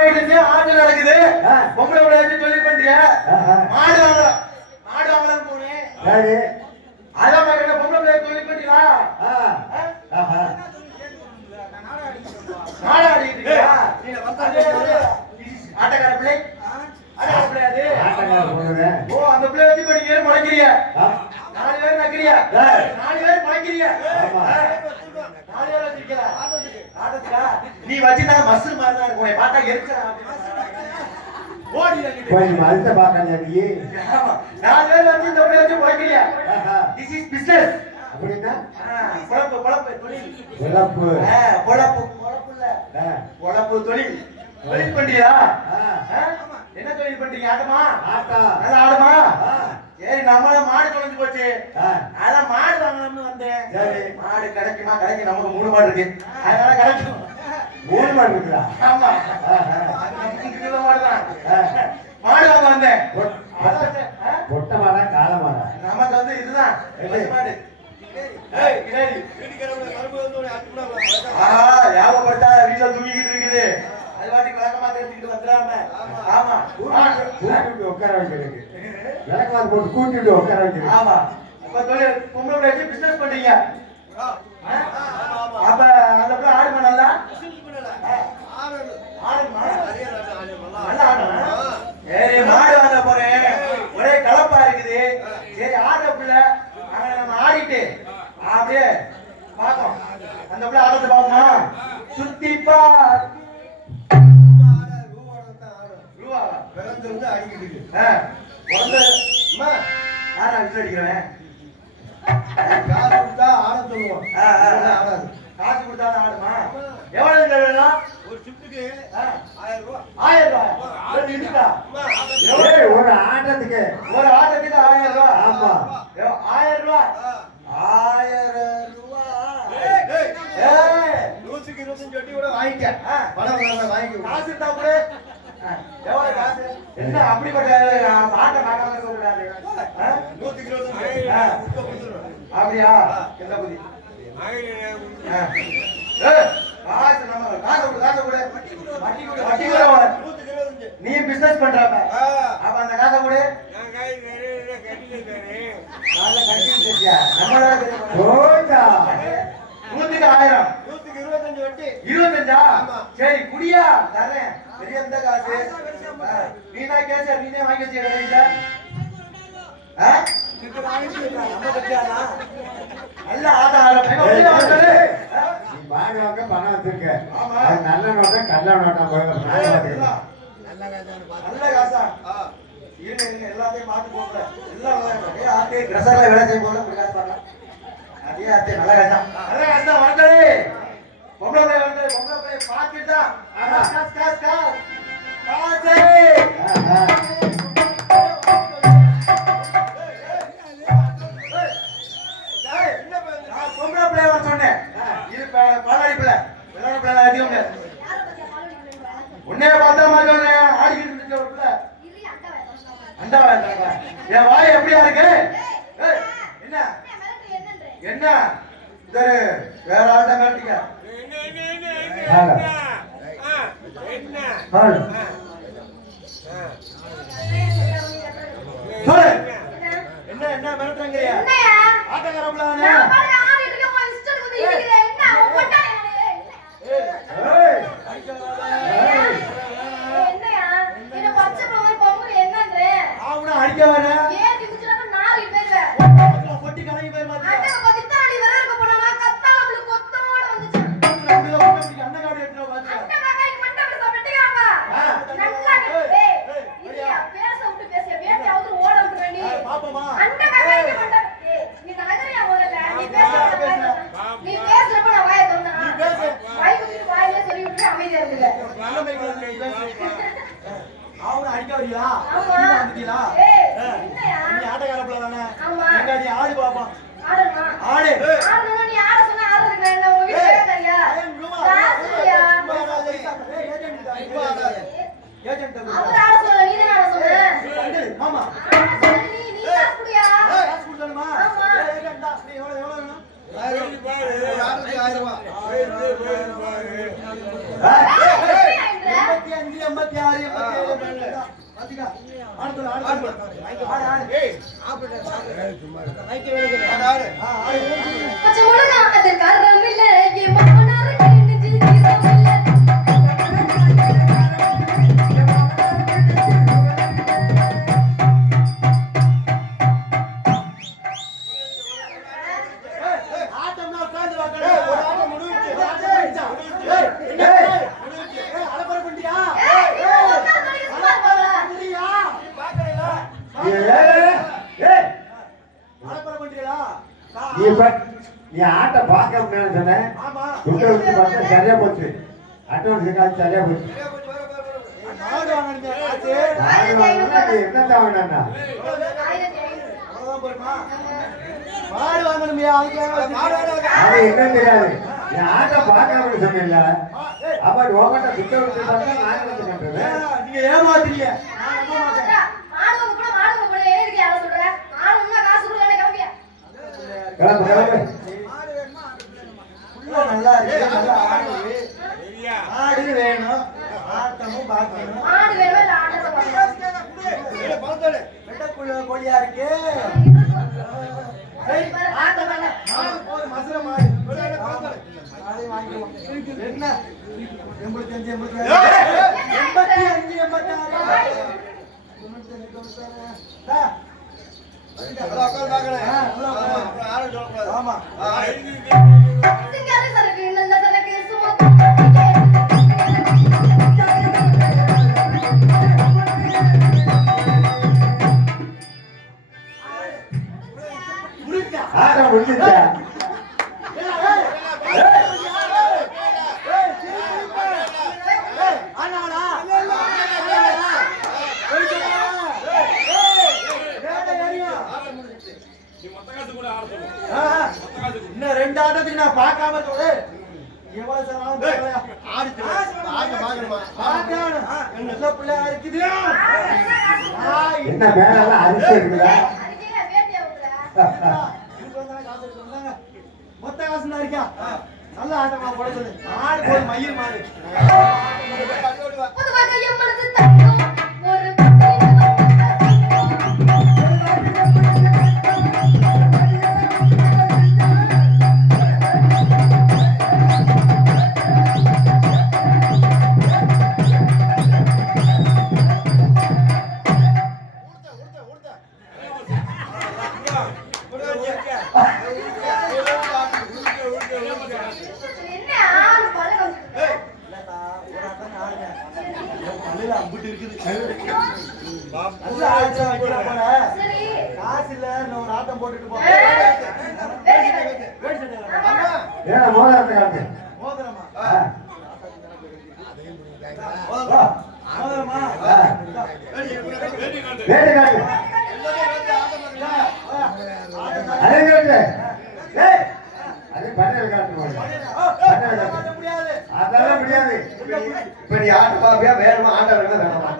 ஆடு நடக்குது. பொம்பளை விளையாட்டு தொழில் பண்றியா? மாடு வாங்கலாம் போனேன். அதான் பொம்பளை விளையாட்டு தொழில் பண்றீங்களா? மாடு ஆடிட்டு ஆட்டக்கார பிள்ளை ஓ அந்த பிள்ளை வச்சு படிக்கிற முளைக்கிறிய 4 பேர் நக்கிறிய 4 பேர் முளைக்கிறிய 4 பேர் வச்சிருக்கிற ஆட்டத்துக்கா நீ வச்சுட்டா மஸ்ஸு மாதிரி தான் இருக்கும் பார்த்தா எரிச்சா ஓடி போய் அடுத்த பாக்கறியா நீ 4 பேர் வச்சு இந்த பிள்ளை வச்சு முளைக்கிறிய திஸ் இஸ் பிசினஸ் அப்படினா பொழப்பு தொழில் பொழப்பு தொழில் பண்றியா? என்ன தொழில் பண்றீங்க? ஆட்டமா? நல்லா ஆடுமா? சரி நம்மள மாடு தொலைஞ்சு போச்சு அதான் மாடு வாங்கலாம்னு வந்தேன். மாடு கிடைக்குமா? கிடைக்கும். நமக்கு 3 மாடு இருக்கு அதனால கிடைக்கும். 3 மாடு இருக்குதா? ஆமா மாடுதான் மாடு வாங்க வந்தேன். பொட்டை மாடா காளை மாடா? நமக்கு வந்து இதுதான் மாடு. ஞாபகப்படுத்தா வீட்டுல தூங்கிக்கிட்டு இருக்குது அது வாட்டிக்கு விளக்கமா தெரிஞ்சுக்கிட்டு வந்துடாம. ஆமா கூட்டிட்டு உட்கார வைக்கிறதுக்கு விளக்கமா போட்டு கூட்டிட்டு உட்கார வைக்கிறது. ஆமா அப்ப பொம்பளை வச்சு பிசினஸ் பண்றீங்க. அப்ப அந்த பிள்ளை ஆடுமா? நல்லா சரி மாடு வாங்க போறேன். ஒரே கலப்பா இருக்குது. சரி ஆடுற பிள்ளை அங்க நம்ம ஆடிட்டு அப்படியே பாப்போம். அந்த பிள்ளை ஆடுறது பாப்போமா? சுத்திப்பா காசு கொடுத்தா ஆடுமா? எவ்வளவு வேணும்? ஒரு ஷிப்டுக்கு 1000 ரூபாய். ஒரு ஆட்டத்துக்கு 1000 ரூபாய். ஆமா 1000 ரூபாய். 1000 ரூபாய். 125 வட்டி கூட வாங்கிக்க. பணம் வாங்கிக்க. காசு இருந்தா கூட எவ்வளவு காசு? என்ன அப்படிப்பட்ட ஆட்ட நாகாம இருக்க கூடாது. 125 அப்படியா? என்ன புதி காசு நம்ம காசு கூட வட்டி கூட நீ பிசினஸ் பண்றப்ப அப்ப அந்த காசை கூட நூத்துக்கு 1000 125 வட்டி 25. சரி குடியா தரேன். பெரிய எந்த காசு நீனா கேச நீனே வாங்கி வச்சுக்க. நல்ல ஆதாரம் வாங்க பணம் வச்சிருக்க. நல்ல நோட்டா கள்ள நோட்டா நல்ல காசா இருங்க எல்லாத்தையும் மாத்தி போங்க. எல்லாம் ஆத்தே கிரசர்ல வேலை செய்ய போல அப்படி காசு பண்ணலாம். அதே ஆத்தே நல்ல காசா வந்தது. பொம்பளை வந்து பொம்பளை போய் பார்த்துட்டா காசு காசு காசு காசு பொம்பளை பிள்ளை சொன்னேன். இது பாலாடி பிள்ளை வெள்ளாட பிள்ளை அதிகம் உன்னே பார்த்தா மாதிரி ஆடிக்கிட்டு ஒரு பிள்ளை அண்டாவா என் வாய் எப்படியா இருக்கு? என்ன என்ன சரி வேற ஆட்ட மிரட்டிக்க என்ன என்ன மிரட்டுறீங்க? ஆட்டக்காரங்களா அடிக்க வர பொட்டி கலங்கி போய் ஆட்டக்கார பிள்ளை தானே எங்காடி ஆடு பாப்போம். ஆடு ஆமா 86 87 பாத்தீங்க ஆடு ஆடு ஏய் சும்மா லைட் வேணுங்க ஆடு பச்சை முளகா அது காரம் இல்ல ஏ மாமனார் நெஞ்சில் தீரம் இல்ல ஆட்டம்னா உட்கார்ந்து வாங்கடா ஒரு ஆட்டம் முடிஞ்சிச்சு ஏய் ஏய் அலப்பற பண்ணியா நீ ஆட்ட பார்க்க முடியாது சொன்ன சரியா போச்சு அட்வான்ஸ் சரியா போச்சு என்னதான் வாங்கினா மாடு வாங்கணுமியா அது என்ன தெரியாது நீ ஆட்ட பார்க்காம சொன்ன அப்ப உங்ககிட்ட சுத்த விட்டு நீங்க ஏமாத்துறீங்க நல்லா இருக்கு நல்லா ஆடு வேணும் ஆட்டமும் பார்க்கணும் கோழியா இருக்கு மசுர மாடு என்ன 85 ஆமா இன்னும் 2 ஆட்டத்துக்கு நான் பார்க்காம தோடு எவ்வளவு சமாளம் நல்ல பிள்ளையா இருக்குது என்ன வேலை அரிசி இருக்குதா மொத்த காசு தான் இருக்கா நல்ல ஆட்டமா போட சொல்லு ஆடு போய் மயிர் மாடு காசு இல்ல ஒரு ஆட்டம் போட்டுட்டு போ மோதிரமா மோதிரமா அதெல்லாம் முடியாது இப்ப நீ ஆட்ட பாப்பியா வேணுமா ஆட்ட வேணுமா வேணாமா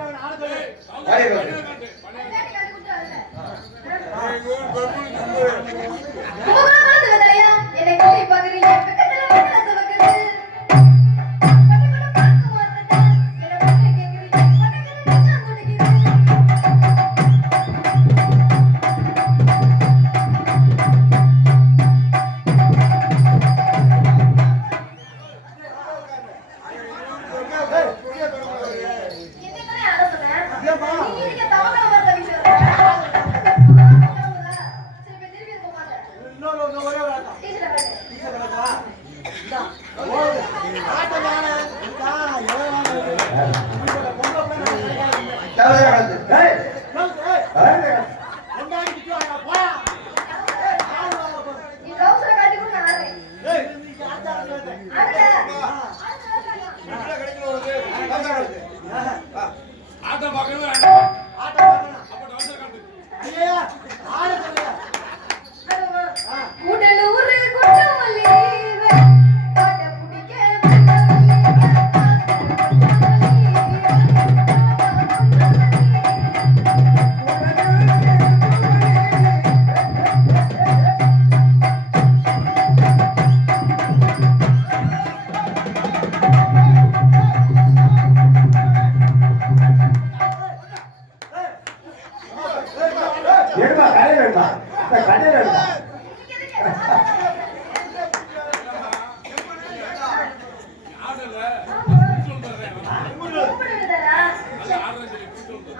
எடுப்பா இந்த கடையில் எடுப்பா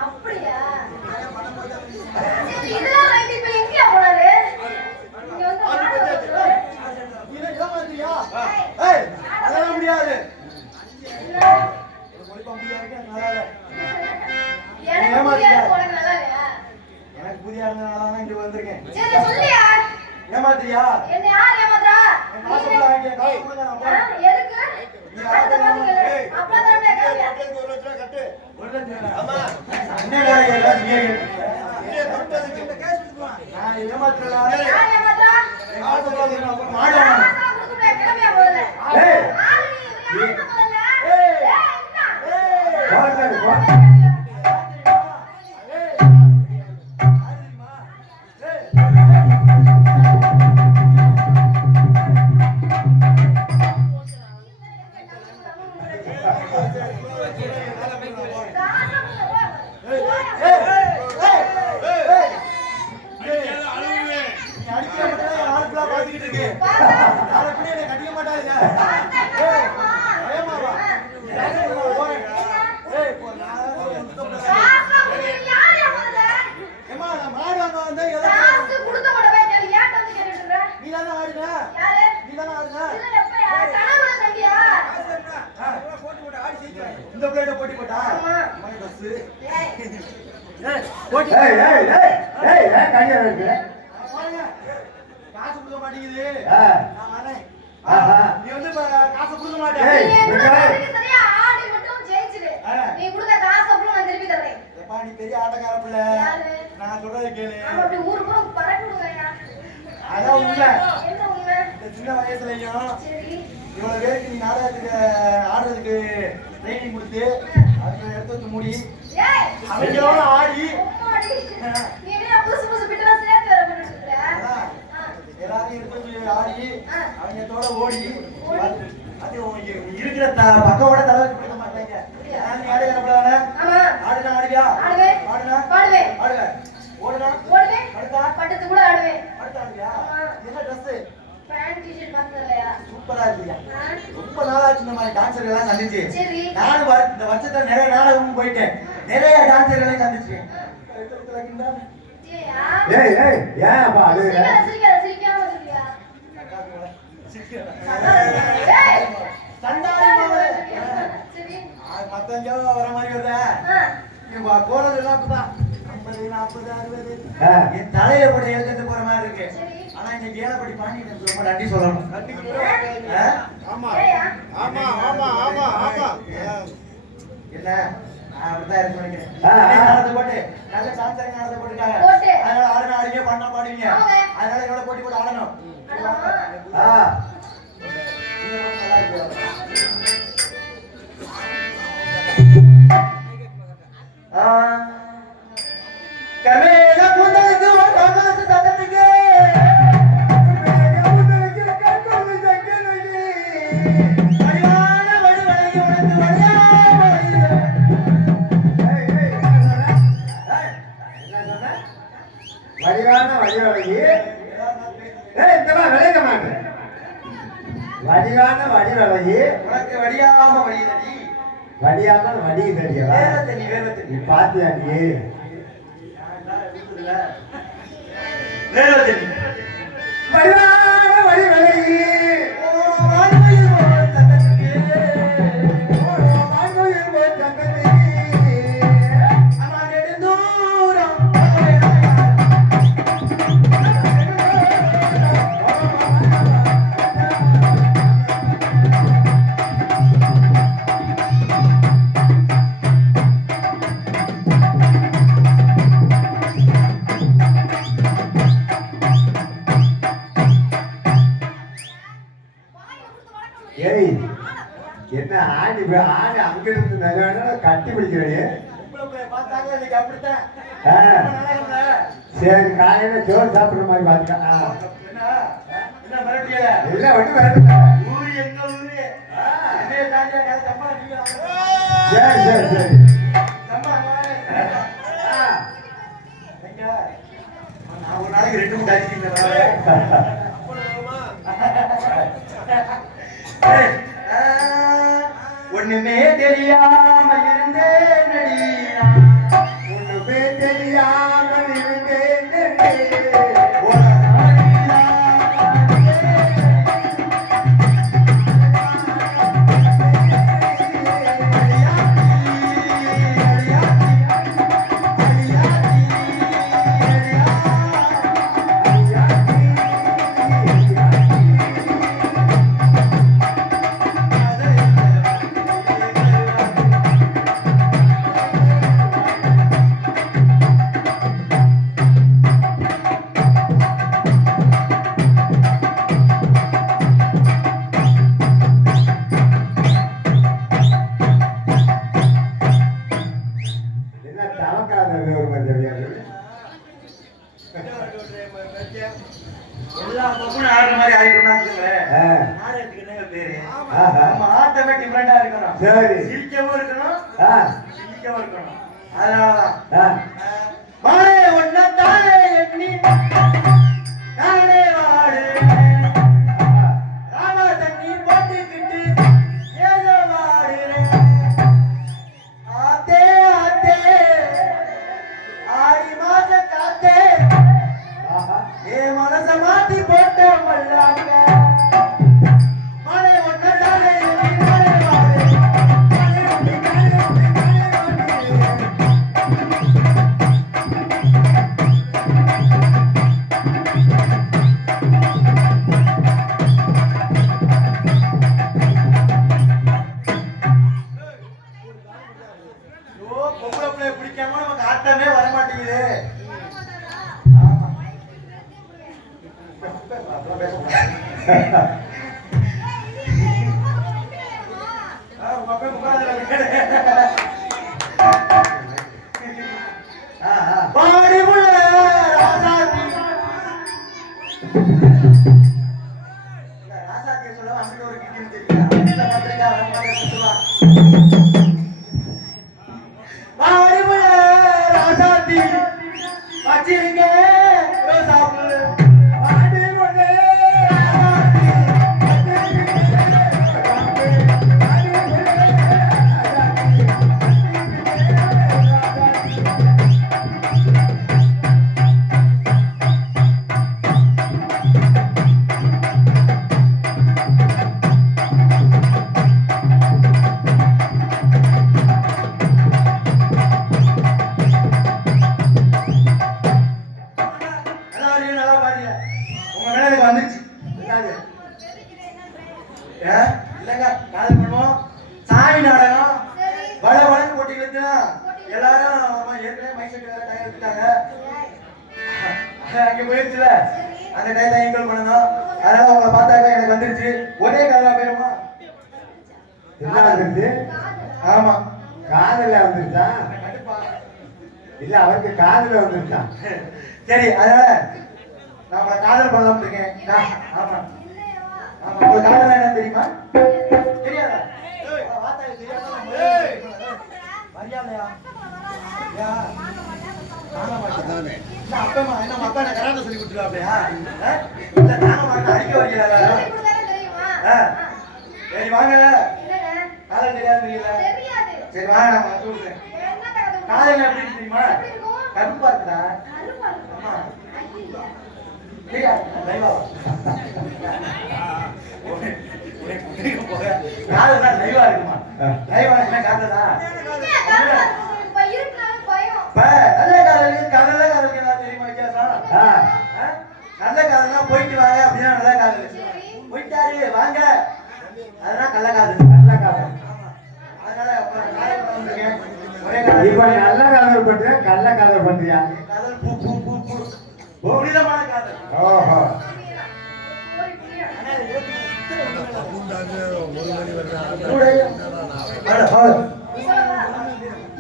அப்படியா சரி, இதெல்லாம் வாங்கிட்டு இப்ப எங்கயா போனாரு? இங்க வந்து ஆடு வச்சிரு. நீ என்ன ஏமாத்துறியா? ஏய், அதெல்லாம் முடியாது. என்ன? ஒரு பொலிப்பா முடியா இருக்கு, நல்லா இல்ல. எனக்கு புரியாது, உனக்கு நல்லா இல்லையா? எனக்கு புதிய ஆளுங்கனால தான் இங்க வந்திருக்கேன். சரி சொல்லியா? ஏமாத்துறியா? என்ன யார் ஏமாத்துறா? என் காசு கூட வாங்கி, காசு கொடுங்க, நான் ஆ, போறேன். எதுக்கு? அடுத்த பாத்துக்கல. அப்பா தரமே கேளுங்க. ஒரு லட்சம். ஆமா. என்னடா இதெல்லாம் நீ? நான் ஏமாத்துறேன்டா. யார் ஏமாத்துறா? என் காசு கூட வாங்கி, நான் போறேன். ஆ, மாடு காசா கொடுத்துட்டே கிளம்பியா முதல்ல. ஏய். ஆளு நீ யாருடா முதல்ல? ஏய். ஏய், என்ன? ஏய். போடுறாரு, போ. காசு கொடுத்த கூட போய் கேளு. ஏன் வந்து கேட்டுட்டு இருக்க? யாரு? இல்ல, எப்பயா? கனவுல தம்பியா? இந்த பிளேட்ட போட்டி போட்டா ஆமா. மணி பஸ் ஏய், போட்டி ஏய் ஏய் ஏய் ஏய் ஏன் கடையில் இருக்கு பாருங்க, காசு கொடுக்க மாட்டேங்குது. ஆ. நான் வரேன். ஆஹா. நீ வந்து இப்ப காசு கொடுக்க ஏய். மாட்டேன். நீ கொடுத்த காசுக்கு சரியா ஆடி மட்டும் ஜெயிச்சிடு. ஆ. நீ கொடுத்த காசு அப்புறம் நான் திருப்பி தரேன். எப்பா நீ பெரிய ஆட்டக்கார பிள்ளை. யாரு? நான் சொல்றதை கேளு. நம்ம அப்படி ஊர் புறம் பறக்க விடுங்கய்யா. அதான் உண்மை. என்ன உண்மை? இந்த சின்ன வயசுலயும் சரி. இவ்வளவு பேருக்கு நீ நாடகத்துக்கு ஆடுறதுக்கு ட்ரைனிங் கொடுத்து அதுக்கு எடுத்து வச்சு மூடி ஏய், அவங்களோட ஆடி அம்மாடி. நீ என்ன புதுசு புதுசு பிட்டெல்லாம் சேர்த்து வர பண்ணிட்டு இருக்க? அதான், ஆ. எல்லாரையும் எடுத்து வச்சு ஆடி ஆ. அவங்களோட ஓடி ஓடி. அது உனக்கு இருக்கிற பக்கவோட தலை கொடுக்க மாட்டாங்க. நீ ஆடுகிற பிள்ளை ஆமா. ஆடுனா ஆடுவியா? ஆடுவேன். ஆடுனா பாடுவேன். ஆடுவேன். ஓடுனா ஓடுவேன். அடுத்தா பட்டத்து கூட ஆடுவேன். அடுத்து ஆடுவியா? ஆமா. என்ன ட்ரெஸ் பேண்ட் டிஷர்ட் பார்த்தது இல்லையா? சூப்பரா இருக்கியா? ஆ. ரொம்ப நாளாச்சு இந்த மாதிரி டான்சர் எல்லாம் சந்திச்சு. சரி. நானும் இந்த வருஷத்துல நிறைய நாடகம் போயிட்டேன், நிறைய டான்சர்களையும் சந்திச்சிருக்கேன். ஏய்யா. ஏய் ஏய் ஏன் அப்பா அழுகுற சிரிக்காத, சிரிக்காத, சிரிக்காம சொல்லியா? ஏய். சண்டாளி மாமனே. சரி. மத்தவங்க வர மாதிரி வருத ஆ. நீங்க போறது எல்லாம் அப்படிதான் 50 40 60 ஆ. என் தலையில போட்டு எழுதிட்டு போற மாதிரி இருக்கு. சரி. ஆனா இன்னைக்கு ஏழப்படி பாண்டி எனக்கு ரொம்ப நன்றி சொல்லணும். ஆ? ஏய்யா. என்ன நான் அப்படிதான் இருக்கு நினைக்கிறேன். ஆ, ஆ. நிறைய நாடகத்தை போட்டு நல்ல டான்சரிங் நாடகத்தை போட்டுருக்காங்க. போட்டு. அதனால ஆடணும், ஆடுவீங்க, பண்ணா பாடுவீங்க. ஆமாங்க. அதனால என்னோட போட்டி போட்டு ஆடணும். ஆடலாமா? ஆ நீங்க மட்டும் நல்லா இருக்கீங்க. கமேல குந்தருக்கு வராம ததத்துக்கு வடிவான வடிவழகி உனக்கு வடியாம வடிவான வடிவழகி ஏய் இந்த மாதிரி விளையாட மாட்டேன் வடிவான வடிவழகி உனக்கு வடியாம வடியதடி வடியாமல் வடி தெரியவா வேறத்தனி வேறத்தனி நீ பாத்தியா நீ வேறத்தனி வடிவான வடிவழகி வான்மையில் போல் ததத்துக்கு வான்மையில் போல் தந்ததி அம்மா நெடுந்தூரம் ஏய் என்ன ஆடி ஆடி அங்க இருந்து நிலவேனா கட்டி பிடிக்கிறே உங்களை பார்த்தாங்க இன்னைக்கு அப்படித்தான். ஆ. ரொம்ப நாளாகும்ல. சரி காலையில சோறு சாப்பிடுற மாதிரி பாத்துக்க என்ன என்ன மிரட்டியல? எல்லாம் ஒண்ணு வேணும் ஊரு எங்க ஊரு? என்னைய தாண்டி அங்க சம்பா நீங்க சரி சரி சரி சம்பா ஆ. எங்க? நான் ஒரு நாளைக்கு தவக்காத ஒரு மாதிரி தெரியாது. எல்லா பக்கமும் ஆடுற மாதிரி ஆடிட்டோம்னா நாடகத்துக்கு என்ன பேரு? நம்ம ஆட்டமே டிஃபரெண்டா இருக்கணும். சரி. சிரிக்கவும் இருக்கணும், சிரிக்கவும் இருக்கணும். அதனாலதான் மானே ஒன்னத்தானே எண்ணி நானே வாடு ராமா தண்ணி போட்டுக்கிட்டு ஏதோ வாடுறேன். ஆத்தே ஆத்தே ஆடி மாச காத்தே ஏ மனச மாத்தி போட்ட மல்லாங்க. மானே ஒன்னத்தானே எண்ணி நானே வாடு பொம்பளை பிள்ளைய பிடிக்காம நமக்கு ஆட்டமே வர மாட்டேங்குது. ஆமா. அப்புறம் பேச உங்க அப்பா பாடி உள்ள ராசாத்தி ராசாத்திய சொல்ல அங்க ஒரு கிட்டி தெரியும். பத்திரிக்கா பாடி உள்ள ராசாத்தி வச்சிருங்க ரோசாப்பு. பாடி உள்ள வந்துருச்சு. இல்லங்க காதல் பண்ணுவோம். சாமி நாடகம் வள வளன்னு போட்டி வச்சுனா எல்லாரும் ஏற்கனவே மைசெட் வேற டயர் எடுத்துட்டாங்க. அங்க போயிருச்சுல அந்த டயத்தை எங்கள் பண்ணணும். அதனால உங்களை பார்த்தாக்க எனக்கு வந்துருச்சு. ஒரே காதலா போயிருமா? என்ன வந்துருச்சு? ஆமா காதல வந்துருச்சா? இல்ல அவருக்கு காதல வந்துருச்சா? சரி அதனால நான் உங்களை காதல் பண்ணலாம் இருக்கேன். ஆமா ஆமா உங்களுக்கு காதல் என்னன்னு தெரியுமா? தெரியாதா? மரியாதையா அப்பா என்ன அப்பா நான் கராத்தே சொல்லி கொடுத்துருவாப்லையா? இல்ல நாங்க மாட்டோம் அடிக்க வரீங்களா? சரி வாங்கல காதல் தெரியாது தெரியல. சரி வாங்க நான் கத்து கொடுக்குறேன். காதல் எப்படி தெரியுமா? கருப்பா இருக்குதா? ஆமா காதல் லைவா இருக்குமா? லைவா இருக்குமா காதலா? நல்ல காதலுக்கு நல்ல காதலுக்கு என்ன தெரியுமா வித்தியாசம்? நல்ல காதல்னா போயிட்டு வாங்க அப்படின்னா நல்ல காதல். போயிட்டாரு வாங்க அதெல்லாம் கள்ள காதல். நல்ல காதல். அதனால காதல் வந்திருக்கேன். ஒரே காதல். இப்ப நல்ல காதல் பண்றியா கள்ள காதல் பண்றியா? காதல் பூ பூ பூ பூ புனிதமான காதல். ஓஹோ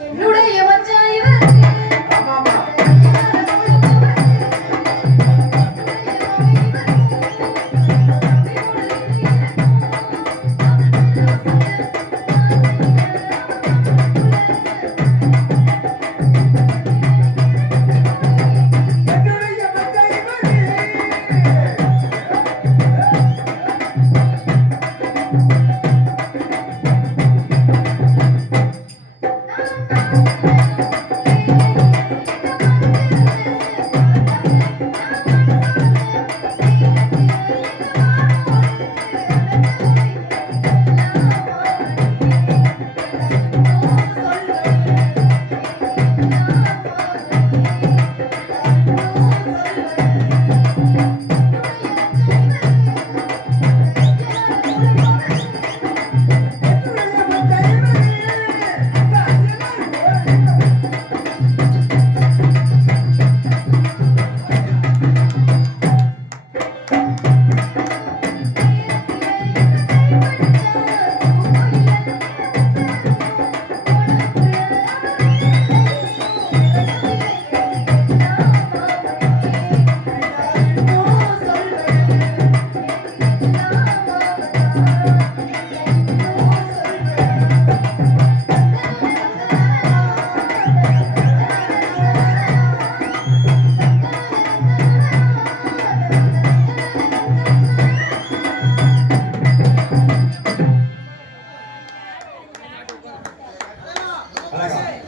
என்னுடைய மச்சான் இவர். ஆமாமா வணக்கம்